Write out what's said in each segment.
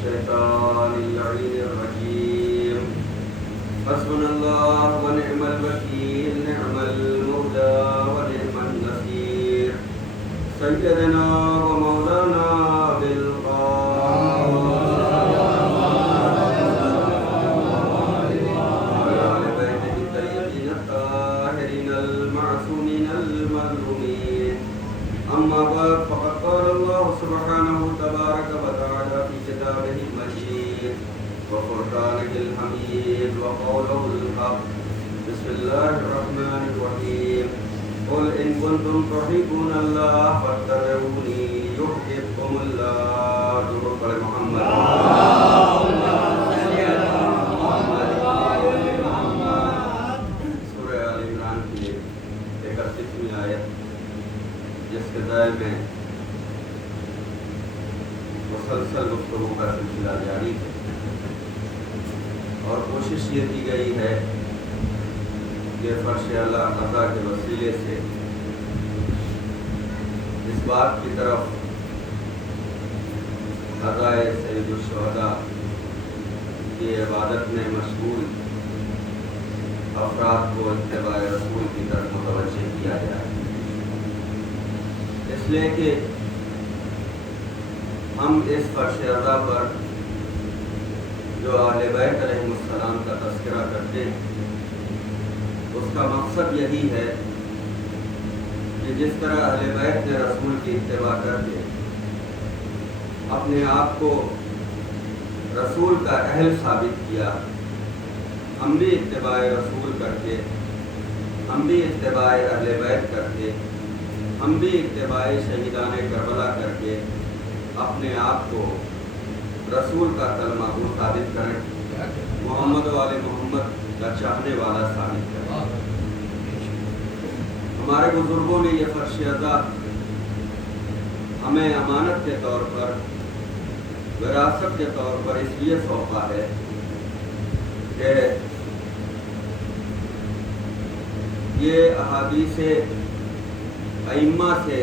الشيطان اللعين الرجيم حسبنا الله ونعم الوكيل نعم المولى ونعم النصير سيدنا ومولانا بالقاسم وعلى آل بيته الطيبين الطاهرين المعصومين المظلومين أما بعد فقد قال الله سبحانه تبارك وتعالى في كتابه المجيد وفرقانه الحميد وقوله الحق بسم الله الرحمن الرحيم قل إن كنتم تحبون الله فاتبعوني يحببكم الله درود پر محمد سورہ آل عمران کی 31ویں آیت جس کے ذیل میں مسلسل گفتگو کا سلسلہ جاری ہے اور کوشش یہ کی گئی ہے کہ فرش اعلیٰ قضا کے وسیلے سے اس بات کی طرف قضائے سید الشہداء کی عبادت میں مشغول افراد کو اتباع رسول کی طرف متوجہ کیا جائے، اس لیے کہ ہم اس فرش اعلیٰ پر جو اہل بیت علیہم السلام کا تذکرہ کرتے ہیں اس کا مقصد یہی ہے کہ جس طرح اہل بیت نے رسول کی اتباع کر کے اپنے آپ کو رسول کا اہل ثابت کیا، ہم بھی اتباع رسول کر کے، ہم بھی اتباع اہل بیت کر کے، ہم بھی اتباع شہیدان کربلا کر کے اپنے آپ کو رسول کا کلمہ گو ثابت کریں، محمد و آل محمد کا چاہنے والا ثابت کریں۔ ہمارے بزرگوں نے یہ فرش اعلیٰ ہمیں امانت کے طور پر، وراثت کے طور پر اس لیے سونپا ہے کہ یہ احادیث ائمہ سے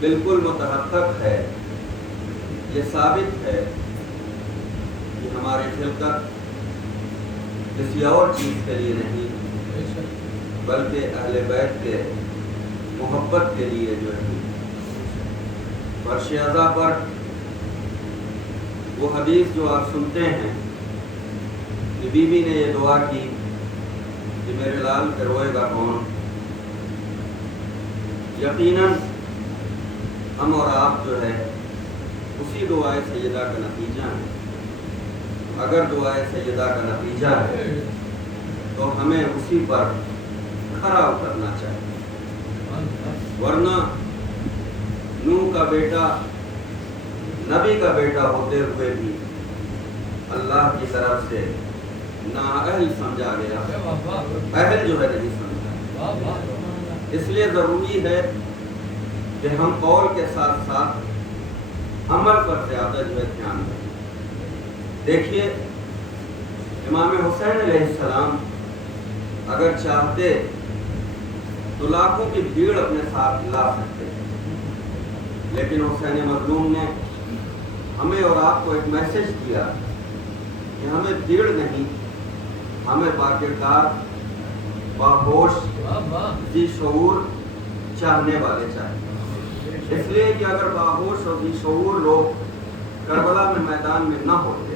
بالکل متحقق ہے، یہ ثابت ہے کہ ہماری خلقت کسی اور چیز کے لیے نہیں بلکہ اہل بیت کے محبت کے لیے جو ہے۔ فرش اعلیٰ پر وہ حدیث جو آپ سنتے ہیں کہ بی بی نے یہ دعا کی کہ میرے لال پہ روئے گا کون، یقیناً ہم اور آپ جو ہے اسی دعائے سیدہ کا نتیجہ ہے۔ اگر دعائے سیدہ کا نتیجہ ہے تو ہمیں اسی پر کھرا اترنا چاہیے، ورنہ نوح کا بیٹا نبی کا بیٹا ہوتے ہوئے بھی اللہ کی طرف سے نااہل سمجھا گیا، اہل جو ہے نہیں سمجھا۔ اس لیے ضروری ہے کہ ہم قول کے ساتھ ساتھ عمل پر زیادہ جو ہے دھیان دیں۔ دیکھیے امام حسین علیہ السلام اگر چاہتے تو لاکھوں کی بھیڑ اپنے ساتھ لا سکتے، لیکن حسین مظلوم نے ہمیں اور آپ کو ایک میسج دیا کہ ہمیں بھیڑ نہیں، ہمیں باکردار، باہوش، ذی شعور چاہنے والے چاہیے۔ اس لیے کہ اگر باہوش اور ذی شعور لوگ کربلا میں میدان میں نہ ہوتے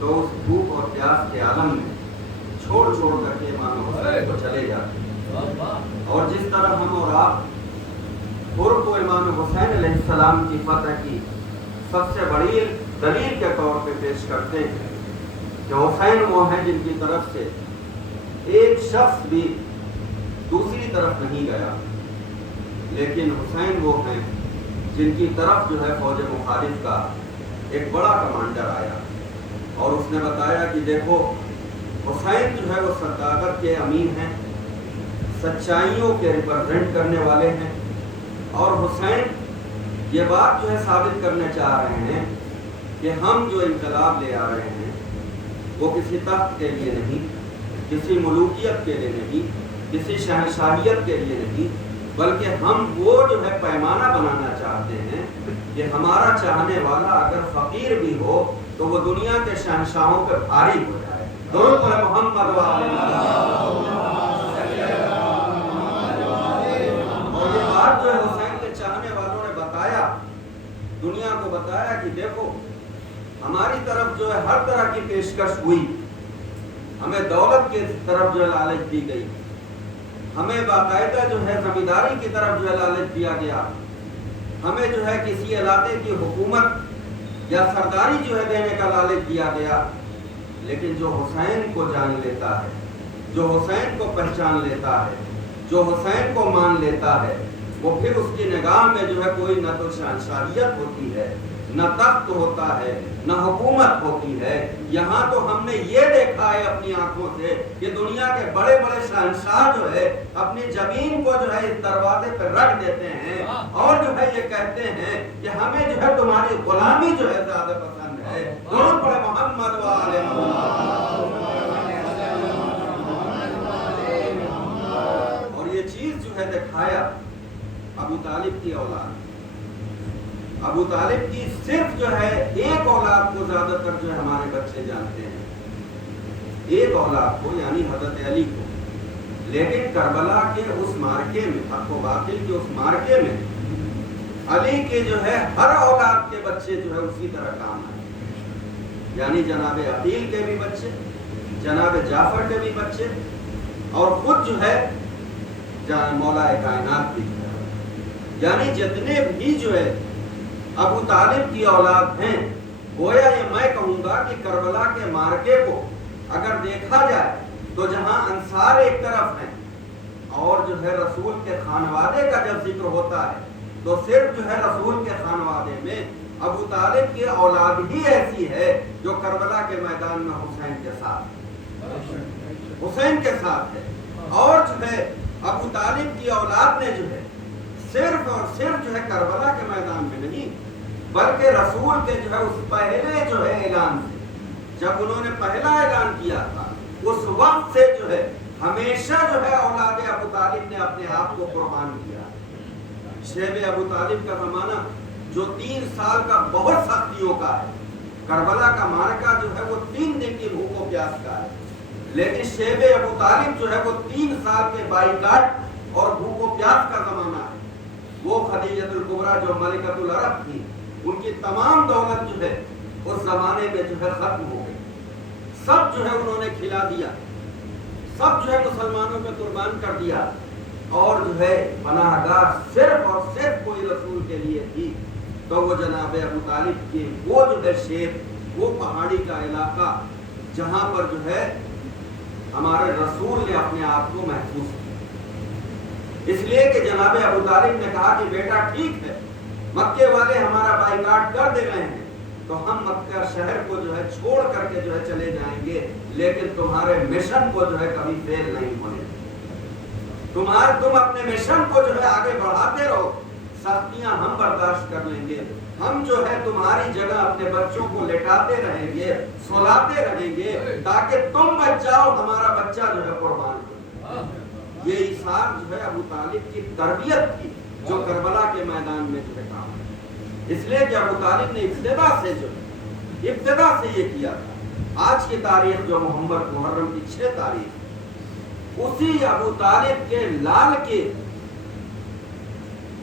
تو اس بھوک اور پیاس کے عالم میں چھوڑ کر کے امام حسین کو چلے جاتے، اور جس طرح ہم اور آپ پور کو امام حسین علیہ السلام کی فتح کی سب سے بڑی دلیل کے طور پہ پیش کرتے ہیں کہ حسین وہ ہیں جن کی طرف سے ایک شخص بھی دوسری طرف نہیں گیا، لیکن حسین وہ ہیں جن کی طرف جو ہے فوج مخالف کا ایک بڑا کمانڈر آیا اور اس نے بتایا کہ دیکھو حسین جو ہے وہ صداقت کے امین ہیں، سچائیوں کے ریپرزینٹ کرنے والے ہیں، اور حسین یہ بات جو ہے ثابت کرنے چاہ رہے ہیں کہ ہم جو انقلاب لے آ رہے ہیں وہ کسی تخت کے لیے نہیں، کسی ملوکیت کے لیے نہیں، کسی شہنشاہیت کے لیے نہیں، بلکہ ہم وہ جو ہے پیمانہ بنانا چاہتے ہیں کہ ہمارا چاہنے والا اگر فقیر بھی ہو تو وہ دنیا کے شہنشاہوں پہ بھاری ہو جائے. درود پر محمد اور یہ بات جو ہے حسین کے چاہنے والوں نے بتایا، دنیا کو بتایا کہ دیکھو ہماری طرف جو ہے ہر طرح کی پیشکش ہوئی، ہمیں دولت کی طرف جو ہے لالچ دی گئی، ہمیں باقاعدہ جو ہے زمینداری کی طرف جو ہے لالچ دیا گیا، ہمیں جو ہے کسی علاقے کی حکومت یا سرداری جو ہے دینے کا لالچ دیا گیا. لیکن جو حسین کو جان لیتا ہے، جو حسین کو پہچان لیتا ہے، جو حسین کو مان لیتا ہے، وہ پھر اس کی نگاہ میں جو ہے کوئی نہ تو شہنشاہیت ہوتی ہے، نہ تخت ہوتا ہے، نہ حکومت ہوتی ہے. یہاں تو ہم نے یہ دیکھا ہے اپنی آنکھوں سے کہ دنیا کے بڑے بڑے شہنشاہ جو ہے اپنی زمین کو جو ہے اس دروازے پہ رکھ دیتے ہیں اور جو ہے یہ کہتے ہیں کہ ہمیں جو ہے تمہاری غلامی جو ہے زیادہ پسند ہے. درود پڑھے محمد و آل محمد. اور یہ چیز جو ہے دکھایا ابو طالب کی اولاد. ابو طالب کی صرف جو ہے ایک اولاد کو زیادہ تر جو ہے ہمارے بچے جانتے ہیں، ایک اولاد کو یعنی حضرت علی کو. لیکن کربلا کے اس مارکے میں، حق و باطل کے اس مارکے میں علی کے جو ہے ہر اولاد کے بچے جو ہے اسی طرح کام آئے. یعنی جناب عقیل کے بھی بچے، جناب جعفر کے بھی بچے، اور خود جو ہے مولا کائنات بھی جو ہے، یعنی جتنے بھی جو ہے ابو طالب کی اولاد ہیں. گویا یہ میں کہوں گا کہ کربلا کے مارکے کو اگر دیکھا جائے تو جہاں انصار ایک طرف ہیں اور جو ہے رسول کے خانوادے کا جب ذکر ہوتا ہے تو صرف جو ہے رسول کے خانوادے میں ابو طالب کی اولاد ہی ایسی ہے جو کربلا کے میدان میں حسین کے ساتھ ہے. اور جو ہے ابو طالب کی اولاد نے جو ہے صرف اور صرف جو ہے کربلا کے میدان میں نہیں بلکہ رسول کے جو ہے اس پہلے جو ہے اعلان سے، جب انہوں نے پہلا اعلان کیا تھا اس وقت سے جو ہے ہمیشہ جو ہے اولاد ابو طالب نے اپنے آپ کو قربان کیا. شیب ابو طالب کا زمانہ جو 3 سال کا بہت سختیوں کا ہے، کربلا کا مارکہ جو ہے وہ 3 دن کی بھوک و پیاس کا ہے، لیکن شیب ابو طالب جو ہے وہ 3 سال کے بائیکاٹ اور بھوک و پیاس کا زمانہ ہے. وہ خدیجہ الکبریٰ جو ملکۃ العرب تھی، ان کی تمام دولت جو ہے اس زمانے میں جو ہے ختم ہو گئی. سب جو ہے انہوں نے کھلا دیا، سب جو ہے مسلمانوں میں قربان کر دیا، اور جو ہے پناہ گاہ صرف اور صرف کوئی رسول کے لیے تھی تو وہ جناب ابو طالب کی وہ جو ہے شیب، وہ پہاڑی کا علاقہ جہاں پر جو ہے ہمارے رسول نے اپنے آپ کو محفوظ کیا. اس لیے کہ جناب ابو طالب نے کہا کہ بیٹا ٹھیک ہے، مکے والے ہمارا بائیکاٹ کر دے رہے ہیں تو ہم مکہ شہر کو جو ہے چھوڑ کر کے جو ہے چلے جائیں گے، لیکن تمہارے مشن کو جو ہے کبھی فیل نہیں ہونے دیں. تم اپنے مشن کو جو ہے آگے بڑھاتے رہو، سختیاں ہم برداشت کر لیں گے. ہم جو ہے تمہاری جگہ اپنے بچوں کو لٹاتے رہیں گے، سلاتے رہیں گے تاکہ تم بچ جاؤ، ہمارا بچہ جو ہے قربان ہو. یہ ایثار جو ہے ابو طالب کی تربیت تھی جو کربلا کے میدان میں جو ہے کام ہے. اس لیے کہ ابو طالب نے ابتدا سے یہ کیا تھا. آج کی تاریخ جو محرم کی 6 تاریخ اسی ابو طالب کے لال کے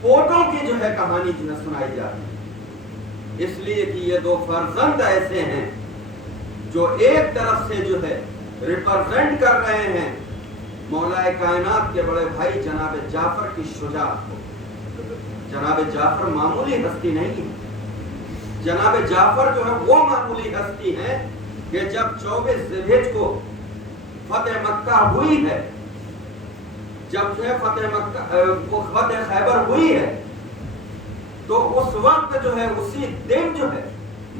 پوتوں کی جو ہے کہانی جو ہے سنائی جاتی ہے. اس لیے کہ یہ 2 فرزند ایسے ہیں جو ایک طرف سے جو ہے ریپرزینٹ کر رہے ہیں مولا کائنات کے بڑے بھائی جناب جعفر کی شجاعت کو. جناب جعفر معمولی ہستی نہیں ہے. جناب جعفر جو ہے وہ معمولی ہستی ہے کہ جب 24 ذی الحجہ کو فتح مکہ ہوئی ہے، جب جو ہے فتح خیبر ہوئی ہے تو اس وقت جو ہے اسی دن جو ہے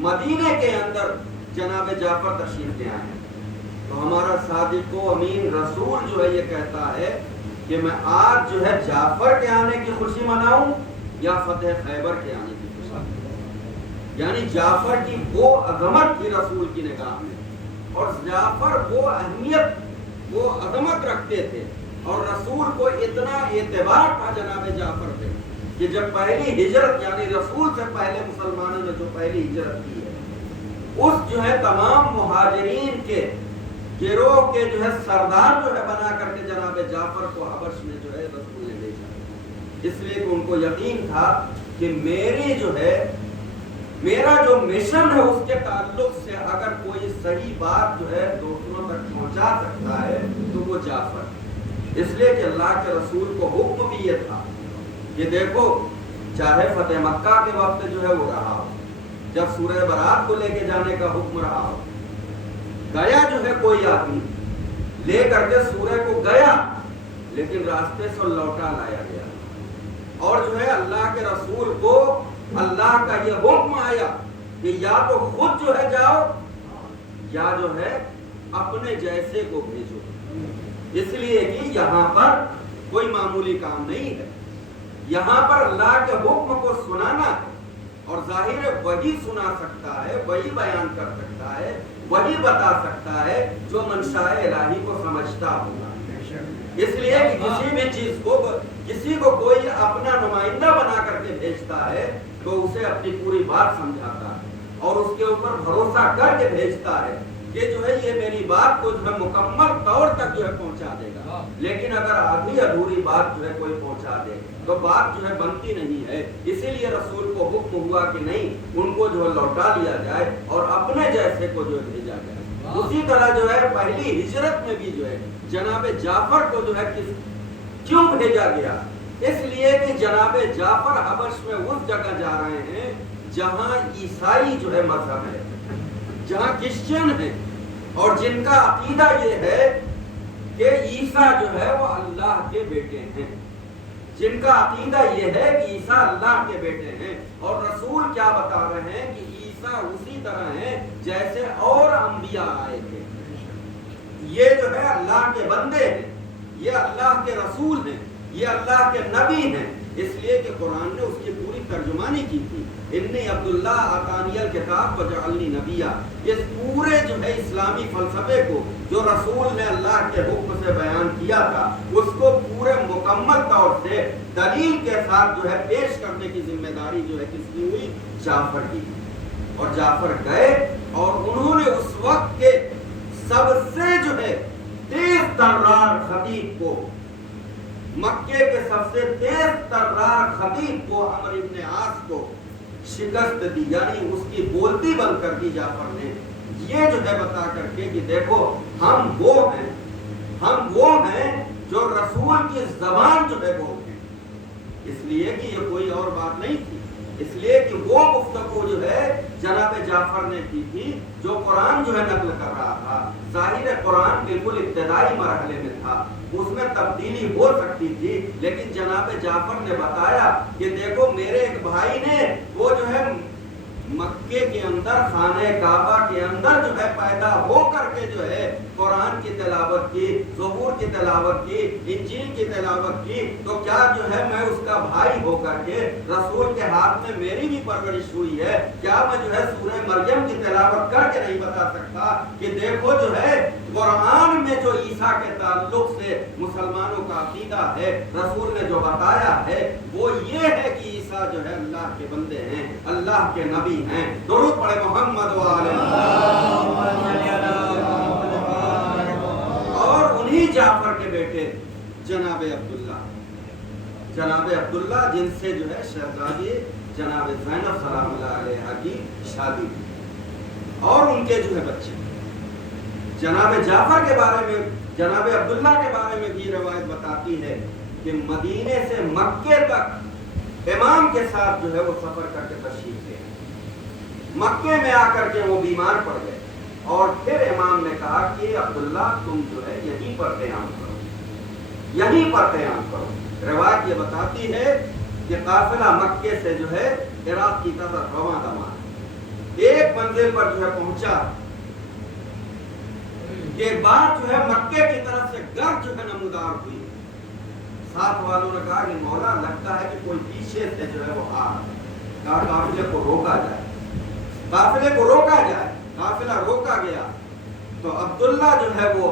مدینے کے اندر جناب جعفر تشریف لے آئے ہیں. تو ہمارا صادق و امین رسول جو ہے یہ کہتا ہے کہ میں آج جو ہے جعفر کے آنے کی خوشی مناؤں یا فتح خیبر کے آنے کی خوشی. یعنی جعفر کی وہ عظمت تھی رسول کی نگاہ میں، اور جعفر وہ اہمیت، وہ عظمت رکھتے تھے اور رسول کو اتنا اعتبار تھا جناب جعفر پہ کہ جب پہلی ہجرت یعنی رسول سے پہلے مسلمانوں نے جو پہلی ہجرت کی ہے اس جو ہے تمام مہاجرین کے گروہ کے جو ہے سردار جو ہے بنا کر کے جناب جعفر کو حبش میں جو ہے رسول نے بھیجا، اس لیے کہ ان کو یقین تھا کہ میری جو ہے میرا جو مشن ہے اس کے تعلق سے اگر کوئی صحیح بات جو ہے دوسروں تک پہنچا سکتا ہے تو وہ جعفر، اس لیے کہ اللہ کے رسول کو حکم بھی یہ تھا کہ دیکھو چاہے فتح مکہ کے وقت جو ہے وہ رہا ہو، جب سورہ برات کو لے کے جانے کا حکم رہا ہو، گیا جو ہے کوئی آدمی لے کر کے سورہ کو گیا لیکن راستے سے لوٹا لایا گیا، اور جو ہے اللہ کے رسول کو اللہ کا یہ حکم آیا کہ یا تو خود جو ہے جاؤ یا جو ہے اپنے جیسے کو بھیجو، اس لیے کہ یہاں پر کوئی معمولی کام نہیں ہے، یہاں پر اللہ کے حکم کو سنانا ہے، اور ظاہر ہے وہی سنا سکتا ہے، وہی بیان کر سکتا ہے، وہی بتا سکتا ہے جو منشاء الہی کو سمجھتا ہوگا، اس لیے کہ کسی بھی چیز کو کسی کو کوئی اپنا نمائندہ بنا کر کے بھیجتا ہے تو اسے اپنی پوری بات سمجھاتا ہے اور اس کے اوپر بھروسہ کر کے بھیجتا ہے کہ جو ہے یہ میری بات کو جو ہے مکمل طور تک جو ہے پہنچا دے گا، لیکن اگر آدھی ادھوری بات جو ہے کوئی پہنچا دے تو بات جو ہے بنتی نہیں ہے، اسی لیے رسول کو حکم ہوا کہ نہیں ان کو جو ہے لوٹا لیا جائے اور اپنے جیسے کو جو ہے بھیجا جائے۔ اسی طرح جو ہے پہلی ہجرت میں بھی جو ہے جناب جعفر کو جو ہے کیوں بھیجا گیا؟ اس لیے کہ جناب جعفر حبش میں اس جگہ جا رہے ہیں جہاں عیسائی جو ہے مذہب ہے، جہاں کرسچن ہے، اور جن کا عقیدہ یہ ہے کہ عیسیٰ جو ہے وہ اللہ کے بیٹے ہیں، جن کا عقیدہ یہ ہے کہ عیسیٰ اللہ کے بیٹے ہیں، اور رسول کیا بتا رہے ہیں کہ عیسیٰ اسی طرح ہیں جیسے اور انبیاء آئے تھے، یہ جو ہے اللہ کے بندے ہیں، یہ اللہ کے رسول ہیں، یہ اللہ کے نبی ہیں، اس لیے کہ قرآن نے اس کی پوری ترجمانی کی تھی، انی عبداللہ آتانی الکتاب وجعلنی نبیہ، اس پورے جو ہے اسلامی فلسفے کو جو رسول نے اللہ کے حکم سے بیان کیا تھا اس کو پورے مکمل طور سے دلیل کے ساتھ جو ہے پیش کرنے کی ذمہ داری جو ہے کس کی ہوئی؟ جعفر کی، اور جعفر گئے اور انہوں نے اس وقت کے سب سے جو ہے تیز ترار خطیب کو، مکے کے سب سے تیز ترار خطیب کو، عمرو ابن عاص کو شکست دی، یعنی اس کی بولتی بند کر دی جعفر نے، یہ جو ہے بتا کر کے کہ دیکھو ہم وہ ہیں جو رسول کی زبان جو ہے بولتے ہیں، اس لیے کہ یہ کوئی اور بات نہیں تھی، اس لیے کہ وہ گفتگو جو ہے جناب جعفر نے کی تھی جو قرآن جو ہے نقل کر رہا تھا، ظاہر قرآن بالکل ابتدائی مرحلے میں تھا، اس میں تبدیلی ہو سکتی تھی، لیکن جناب جعفر نے بتایا کہ دیکھو میرے ایک بھائی نے وہ جو ہے مکے کے اندر خانہ کعبہ کے اندر جو ہے پیدا ہو کر کے جو ہے قرآن کی تلاوت کی، زبور کی تلاوت کی، انجیل کی تلاوت کی، تو کیا جو ہے میں اس کا بھائی ہو کر کے رسول کے ہاتھ میں میری بھی پرورش ہوئی ہے، کیا میں جو ہے سورہ مریم کی تلاوت کر کے نہیں بتا سکتا کہ دیکھو جو ہے قرآن میں جو عیسیٰ کے تعلق سے مسلمانوں کا عقیدہ ہے رسول نے جو بتایا ہے وہ یہ ہے کہ عیسیٰ جو ہے اللہ کے بندے ہیں، اللہ کے نبی ہیں۔ درود پڑھے محمد اور انہی جعفر کے بیٹے جناب عبداللہ جن سے جو ہے شہزادی جناب زینب سلام اللہ علیہ کی شادی اور ان کے جو ہے بچے۔ جناب جعفر کے بارے میں، جناب عبداللہ کے بارے میں بھی روایت بتاتی ہے کہ مدینے سے مکے تک امام کے ساتھ جو ہے وہ سفر کر کے تشریف لے، مکے میں آ کر کے وہ بیمار پڑ گئے اور پھر امام نے کہا کہ عبداللہ تم جو ہے یہیں پر قیام کرو، یہیں پر قیام کرو۔ روایت یہ بتاتی ہے کہ قافلہ مکے سے جو ہے عراق کی طرف رواں دواں ایک منزل پر جو ہے پہنچا کہ بعد جو ہے مکے کی طرف سے گرد جو ہے نمودار ہوئی، ساتھ والوں نے کہا کہ مولا لگتا ہے کہ کوئی پیچھے سے جو ہے وہ آ رہا ہے، کہا قافلے کو روکا جائے، قافلے کو روکا جائے، قافلہ روکا گیا تو عبداللہ جو ہے وہ